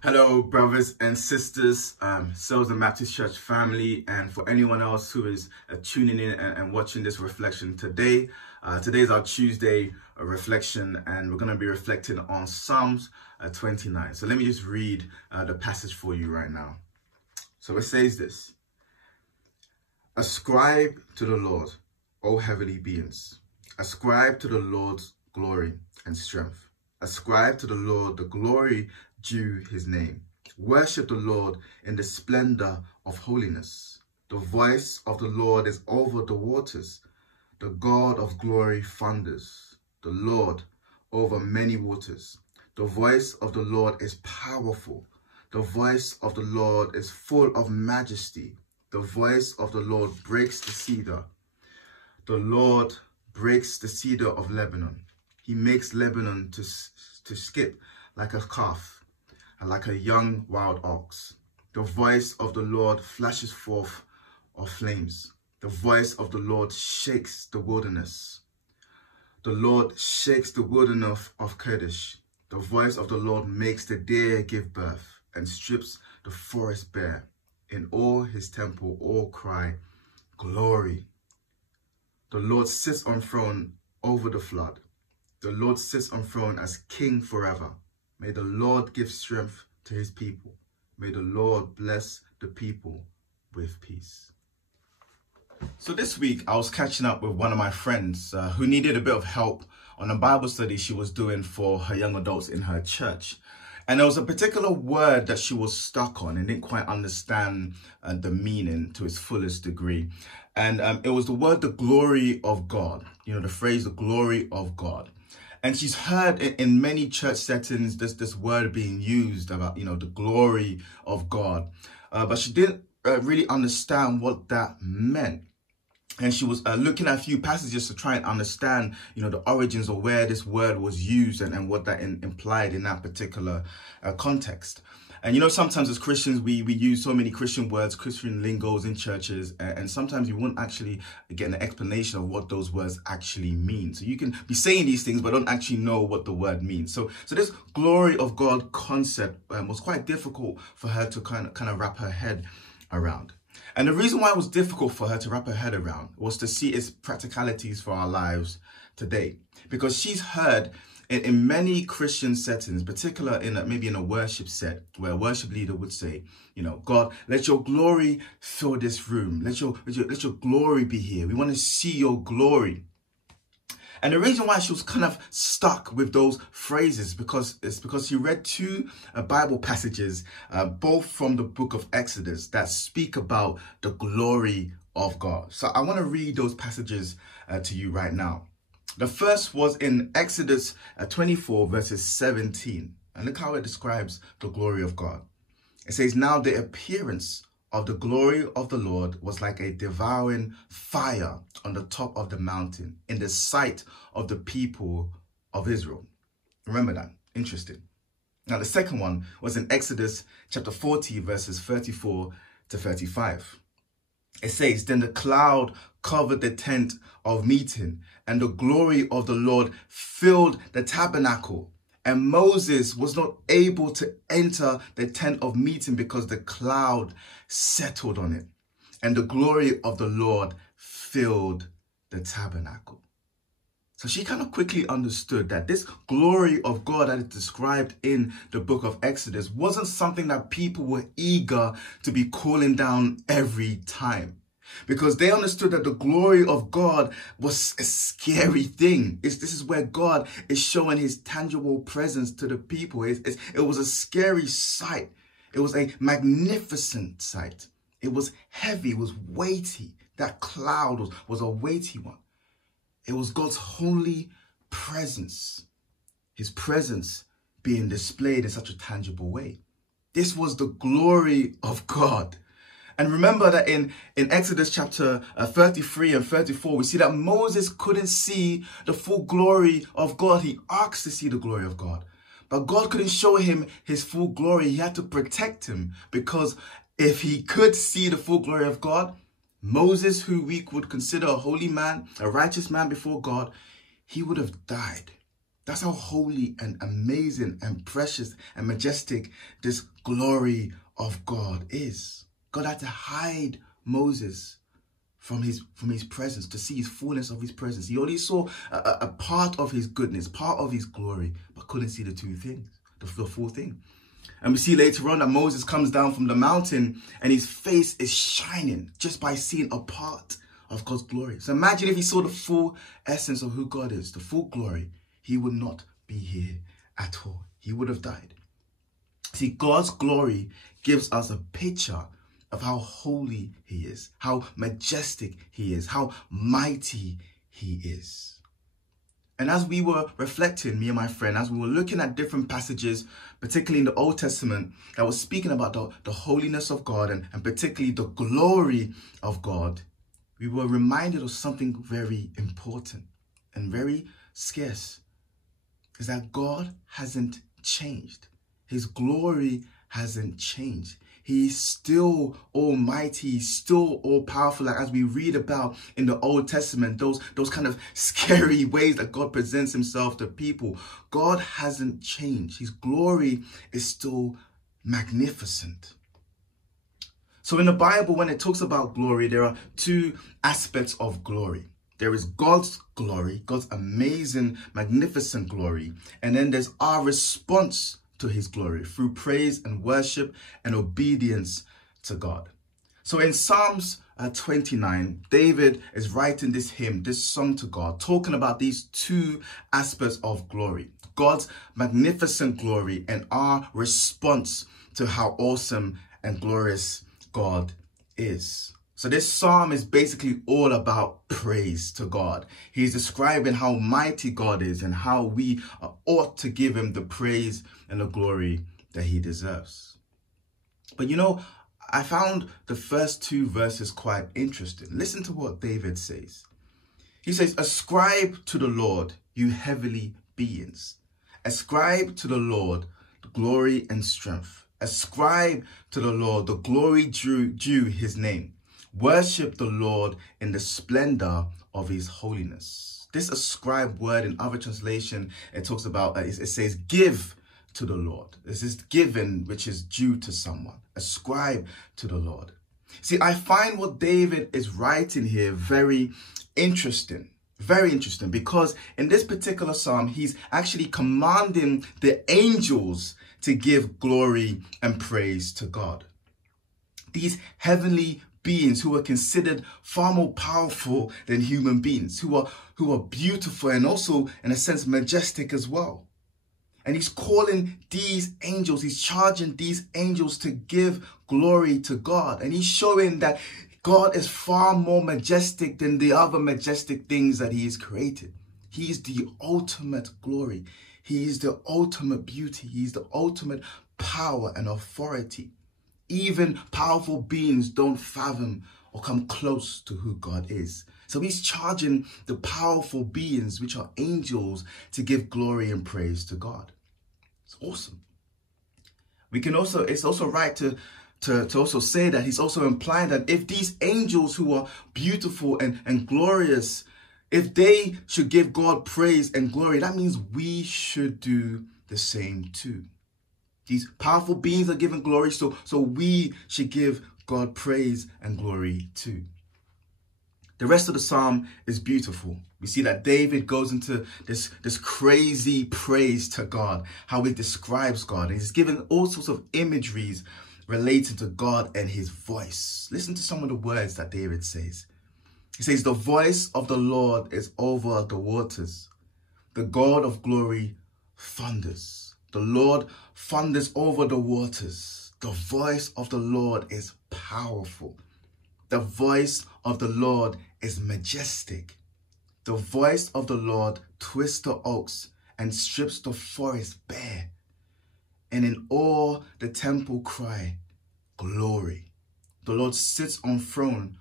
Hello, brothers and sisters, Selsdon Baptist Church family, and for anyone else who is tuning in and watching this reflection today. Today is our Tuesday reflection, and we're going to be reflecting on Psalms 29. So let me just read the passage for you right now. So it says this: Ascribe to the Lord, O heavenly beings. Ascribe to the Lord glory and strength. Ascribe to the Lord the glory due his name. Worship the Lord in the splendor of holiness. The voice of the Lord is over the waters. The God of glory thunders. The Lord over many waters. The voice of the Lord is powerful. The voice of the Lord is full of majesty. The voice of the Lord breaks the cedar. The Lord breaks the cedar of Lebanon. He makes Lebanon to skip like a calf, and like a young wild ox. The voice of the Lord flashes forth of flames. The voice of the Lord shakes the wilderness. The Lord shakes the wilderness of Kadesh. The voice of the Lord makes the deer give birth and strips the forest bare. In all his temple all cry, glory. The Lord sits on throne over the flood. The Lord sits on throne as king forever. May the Lord give strength to his people. May the Lord bless the people with peace. So this week, I was catching up with one of my friends who needed a bit of help on a Bible study she was doing for her young adults in her church. And there was a particular word that she was stuck on and didn't quite understand the meaning to its fullest degree. And it was the word, the glory of God. You know, the phrase, the glory of God. And she's heard in many church settings this word being used about, you know, the glory of God. But she didn't really understand what that meant. And she was looking at a few passages to try and understand, you know, the origins of where this word was used and what that implied in that particular context. And, you know, sometimes as Christians, we use so many Christian words, Christian lingos in churches, and sometimes you won't actually get an explanation of what those words actually mean. So you can be saying these things, but don't actually know what the word means. So this glory of God concept was quite difficult for her to kind of wrap her head around. And the reason why it was difficult for her to wrap her head around was to see its practicalities for our lives today. Because she's heard in many Christian settings, particularly maybe in a worship set, where a worship leader would say, you know, God, let your glory fill this room. Let your glory be here. We want to see your glory. And the reason why she was kind of stuck with those phrases is because she read two Bible passages, both from the book of Exodus, that speak about the glory of God. So I want to read those passages to you right now. The first was in Exodus 24 verses 17. And look how it describes the glory of God. It says, now the appearance of the glory of the Lord was like a devouring fire on the top of the mountain in the sight of the people of Israel. Remember that. Interesting. Now the second one was in Exodus chapter 40 verses 34 to 35. It says, then the cloud covered the tent of meeting, and the glory of the Lord filled the tabernacle. And Moses was not able to enter the tent of meeting because the cloud settled on it. And the glory of the Lord filled the tabernacle. So she kind of quickly understood that this glory of God that is described in the book of Exodus wasn't something that people were eager to be calling down every time. Because they understood that the glory of God was a scary thing. This is where God is showing his tangible presence to the people. It was a scary sight. It was a magnificent sight. It was heavy. It was weighty. That cloud was a weighty one. It was God's holy presence. His presence being displayed in such a tangible way. This was the glory of God. And remember that in Exodus chapter 33 and 34, we see that Moses couldn't see the full glory of God. He asked to see the glory of God. But God couldn't show him his full glory. He had to protect him, because if he could see the full glory of God, Moses, who we would consider a holy man, a righteous man before God, he would have died. That's how holy and amazing and precious and majestic this glory of God is. God had to hide Moses from his presence, to see his fullness of his presence. He only saw a part of his goodness, part of his glory, but couldn't see the two things, the full thing. And we see later on that Moses comes down from the mountain and his face is shining just by seeing a part of God's glory. So imagine if he saw the full essence of who God is, the full glory, he would not be here at all. He would have died. See, God's glory gives us a picture of how holy he is, how majestic he is, how mighty he is. And as we were reflecting, me and my friend, as we were looking at different passages, particularly in the Old Testament, that was speaking about the holiness of God and particularly the glory of God, we were reminded of something very important and very scarce, is that God hasn't changed. His glory hasn't changed. He's still almighty, he's still all powerful. Like as we read about in the Old Testament, those kind of scary ways that God presents himself to people. God hasn't changed. His glory is still magnificent. So in the Bible, when it talks about glory, there are two aspects of glory. There is God's glory, God's amazing, magnificent glory. And then there's our response to his glory through praise and worship and obedience to God. So in Psalms 29, David is writing this hymn, this song to God, talking about these two aspects of glory, God's magnificent glory and our response to how awesome and glorious God is. So this psalm is basically all about praise to God. He's describing how mighty God is and how we ought to give him the praise and the glory that he deserves. But you know, I found the first two verses quite interesting. Listen to what David says. He says, "Ascribe to the Lord, you heavenly beings. Ascribe to the Lord the glory and strength. Ascribe to the Lord the glory due his name. Worship the Lord in the splendor of his holiness." This ascribe word in other translation, it talks about, it says give to the Lord. This is given, which is due to someone. Ascribe to the Lord. See, I find what David is writing here very interesting. Very interesting, because in this particular psalm, he's actually commanding the angels to give glory and praise to God. These heavenly beings who are considered far more powerful than human beings, who are beautiful and also in a sense majestic as well. And he's calling these angels, he's charging these angels to give glory to God. And he's showing that God is far more majestic than the other majestic things that he has created. He is the ultimate glory. He is the ultimate beauty. He is the ultimate power and authority. Even powerful beings don't fathom or come close to who God is. So he's charging the powerful beings, which are angels, to give glory and praise to God. It's awesome. It's also right to also say that he's also implying that if these angels who are beautiful and glorious, if they should give God praise and glory, that means we should do the same too. These powerful beings are given glory, so we should give God praise and glory too. The rest of the psalm is beautiful. We see that David goes into this crazy praise to God, how he describes God. And he's given all sorts of imageries related to God and his voice. Listen to some of the words that David says. He says, "The voice of the Lord is over the waters. The God of glory thunders. The Lord thunders over the waters. The voice of the Lord is powerful. The voice of the Lord is majestic. The voice of the Lord twists the oaks and strips the forest bare. And in awe the temple cry, glory. The Lord sits on throne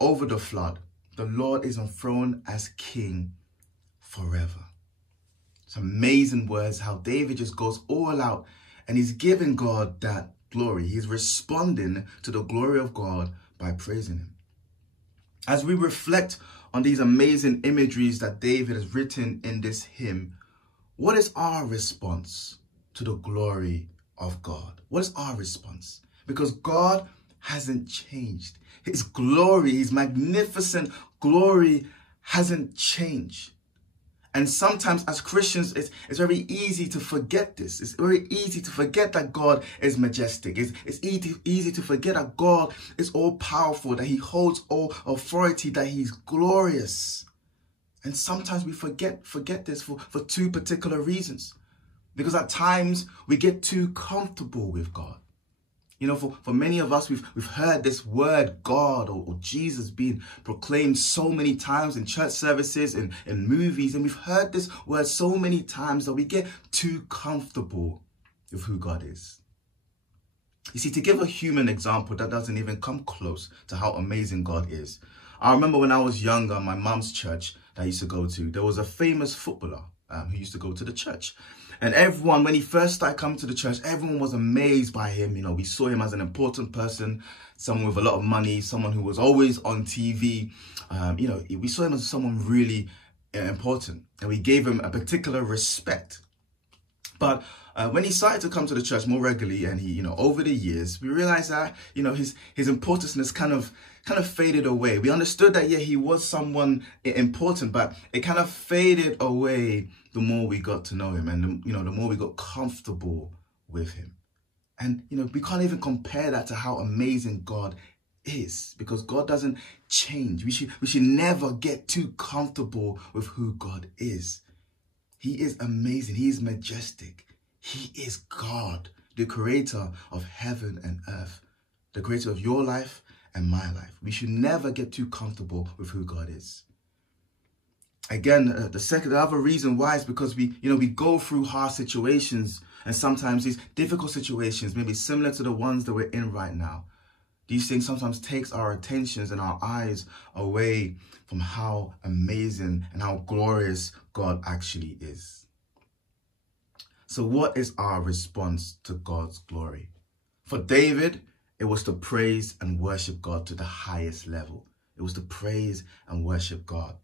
over the flood. The Lord is enthroned as king forever." It's amazing words, how David just goes all out and he's giving God that glory. He's responding to the glory of God by praising him. As we reflect on these amazing imageries that David has written in this hymn, What is our response to the glory of God? What is our response? Because God hasn't changed. His glory, his magnificent glory hasn't changed. And sometimes as Christians, it's very easy to forget this. It's very easy to forget that God is majestic. It's easy to forget that God is all powerful, that he holds all authority, that he's glorious. And sometimes we forget this for two particular reasons. Because at times we get too comfortable with God. You know, for many of us, we've heard this word God or Jesus being proclaimed so many times in church services and in movies. And we've heard this word so many times that we get too comfortable with who God is. You see, to give a human example that doesn't even come close to how amazing God is. I remember when I was younger, my mom's church that I used to go to, there was a famous footballer who used to go to the church. And everyone, when he first started coming to the church, everyone was amazed by him. You know, we saw him as an important person, someone with a lot of money, someone who was always on TV. You know, we saw him as someone really important, and we gave him a particular respect. But when he started to come to the church more regularly, and he, you know, over the years, we realized that, you know, his importance kind of faded away. We understood that, yeah, he was someone important, but it kind of faded away the more we got to know him, and you know, the more we got comfortable with him. And you know, we can't even compare that to how amazing God is, because God doesn't change. We should never get too comfortable with who God is. He is amazing. He is majestic. He is God, the creator of heaven and earth, the creator of your life and my life. We should never get too comfortable with who God is. Again, the other reason why is because we go through hard situations, and sometimes these difficult situations, maybe similar to the ones that we're in right now. These things sometimes takes our attentions and our eyes away from how amazing and how glorious God actually is. So what is our response to God's glory? For David, it was to praise and worship God to the highest level. It was to praise and worship God.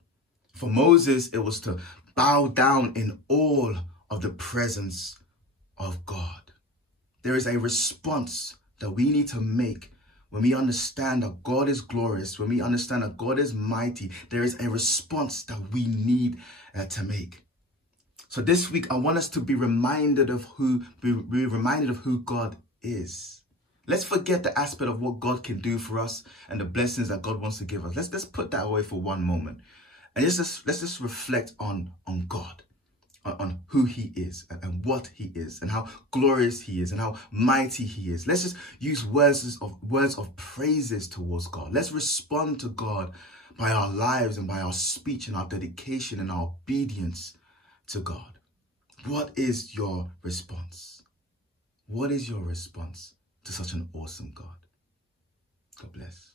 For Moses, it was to bow down in awe of the presence of God. There is a response that we need to make when we understand that God is glorious, when we understand that God is mighty. There is a response that we need to make. So this week, I want us to be reminded of who God is. Let's forget the aspect of what God can do for us and the blessings that God wants to give us. Let's put that away for one moment. And let's just reflect on God, on who he is and what he is and how glorious he is and how mighty he is. Let's just use words of praises towards God. Let's respond to God by our lives and by our speech and our dedication and our obedience to God. What is your response? What is your response to such an awesome God? God bless.